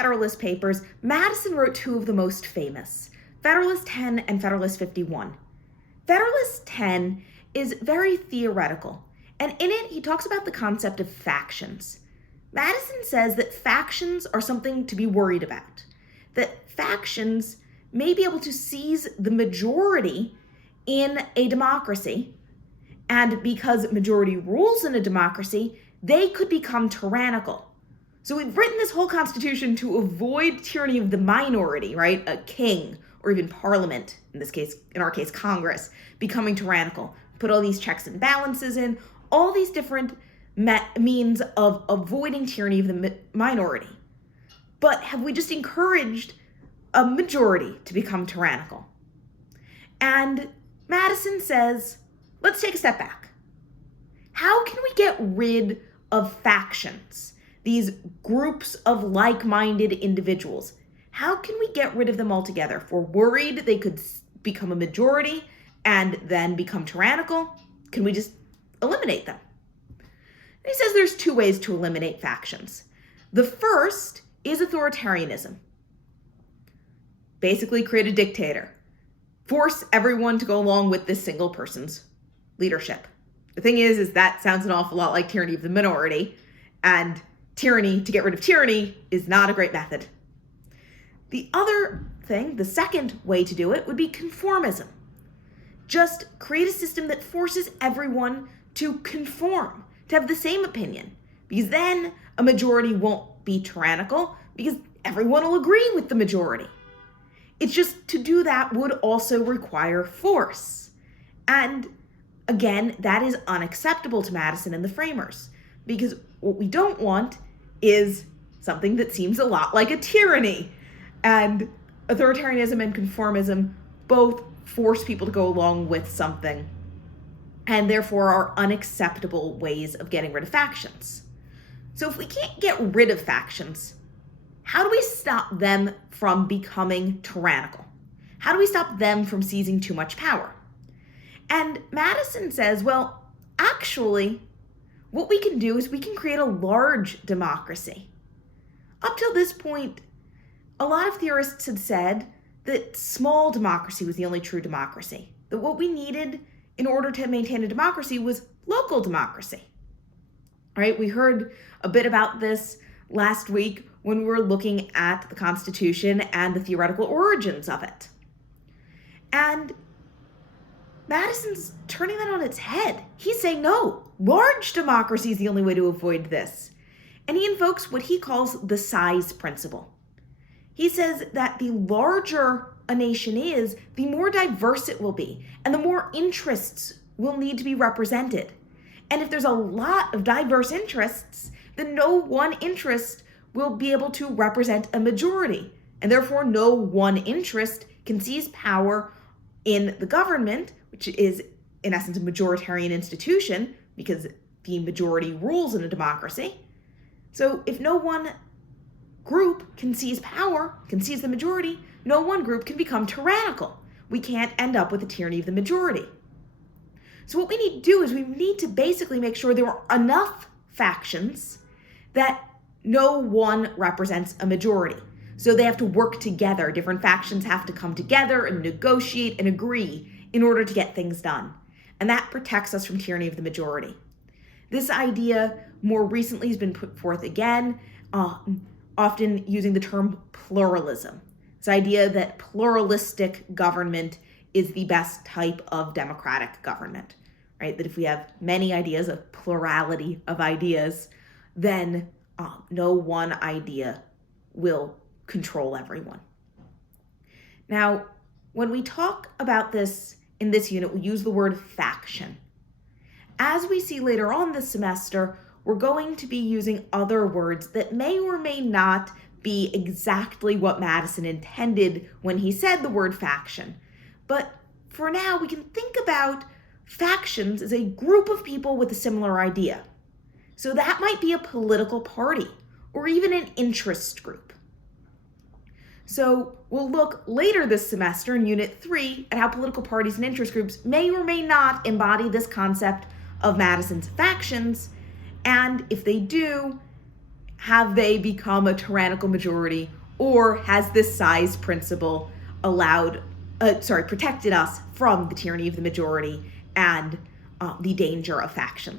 Federalist Papers, Madison wrote two of the most famous, Federalist 10 and Federalist 51. Federalist 10 is very theoretical, and in it he talks about the concept of factions. Madison says that factions are something to be worried about, that factions may be able to seize the majority in a democracy, and because majority rules in a democracy, they could become tyrannical. So we've written this whole Constitution to avoid tyranny of the minority, right? A king or even Parliament, in our case, Congress, becoming tyrannical. Put all these checks and balances in, all these different means of avoiding tyranny of the minority. But have we just encouraged a majority to become tyrannical? And Madison says, let's take a step back. How can we get rid of factions, these groups of like-minded individuals? How can we get rid of them altogether? If we're worried they could become a majority and then become tyrannical, can we just eliminate them? And he says there's two ways to eliminate factions. The first is authoritarianism. Basically create a dictator. Force everyone to go along with this single person's leadership. The thing is that sounds an awful lot like tyranny of the minority, and tyranny, to get rid of tyranny, is not a great method. The other thing, the second way to do it, would be conformism. Just create a system that forces everyone to conform, to have the same opinion, because then a majority won't be tyrannical, because everyone will agree with the majority. It's just, to do that would also require force. And again, that is unacceptable to Madison and the framers, because what we don't want is something that seems a lot like a tyranny. And authoritarianism and conformism both force people to go along with something, and therefore are unacceptable ways of getting rid of factions. So if we can't get rid of factions, how do we stop them from becoming tyrannical? How do we stop them from seizing too much power? And Madison says, well, actually, what we can do is we can create a large democracy. Up till this point, a lot of theorists had said that small democracy was the only true democracy, that what we needed in order to maintain a democracy was local democracy. All right, we heard a bit about this last week when we were looking at the Constitution and the theoretical origins of it. And Madison's turning that on its head. He's saying, no, large democracy is the only way to avoid this. And he invokes what he calls the size principle. He says that the larger a nation is, the more diverse it will be, and the more interests will need to be represented. And if there's a lot of diverse interests, then no one interest will be able to represent a majority. And therefore, no one interest can seize power in the government, which is, in essence, a majoritarian institution, because the majority rules in a democracy. So if no one group can seize power, can seize the majority, no one group can become tyrannical. We can't end up with the tyranny of the majority. So what we need to do is we need to basically make sure there are enough factions that no one represents a majority. So they have to work together. Different factions have to come together and negotiate and agree in order to get things done. And that protects us from tyranny of the majority. This idea more recently has been put forth again, often using the term pluralism. This idea that pluralistic government is the best type of democratic government, right? That if we have many ideas, a plurality of ideas, then no one idea will control everyone. Now, when we talk about this in this unit, we use the word faction. As we see later on this semester, we're going to be using other words that may or may not be exactly what Madison intended when he said the word faction. But for now, we can think about factions as a group of people with a similar idea. So that might be a political party or even an interest group. So we'll look later this semester in Unit 3 at how political parties and interest groups may or may not embody this concept of Madison's factions, and if they do, have they become a tyrannical majority, or has this size principle protected us from the tyranny of the majority and the danger of factions?